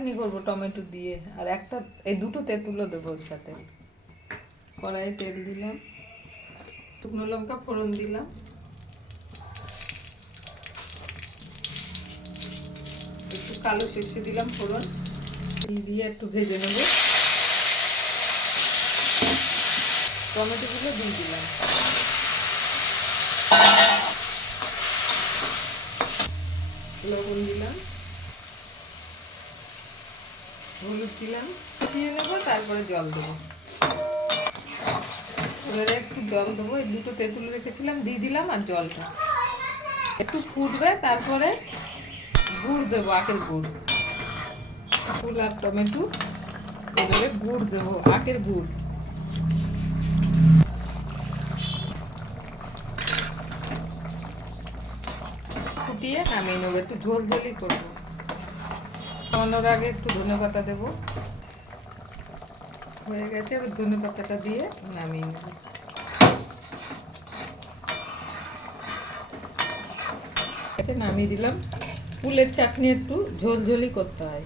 চাটনি করব টমেটো দিয়ে, আর একটা এই দুটো তেঁতুলও দেবো ওর সাথে। কড়াইয়ে তেল দিলাম, শুকনো লঙ্কা ফোড়ন দিলাম, একটু কালো সর্ষে দিলাম ফোড়ন দিয়ে একটু ভেজে নেব। টমেটোগুলো দিয়ে দিলাম, লবণ দিলাম, হলুদ দিলাম, মিশিয়ে নেবো, তারপরে জল দেবো। এবারে একটু জল দেবো, এই দুটো তেঁতুল রেখেছিলাম দিয়ে দিলাম, আর জলটা একটু ফুটবে, তারপরে গুড় দেবো, আখের গুড়। ফুল আর টমেটো, এবারে গুড় দেবো, আখের গুড়। ফুটিয়ে নামিয়ে নেবো, একটু ঝোল ঝোলই করবো। নামানোর আগে একটু ধনেপাতা দেবো। হয়ে গেছে, এবার ধনেপাতাটা দিয়ে নামিয়ে নেব। নামিয়ে দিলাম। ফুলের চাটনি একটু ঝোল ঝোলই করতে হয়।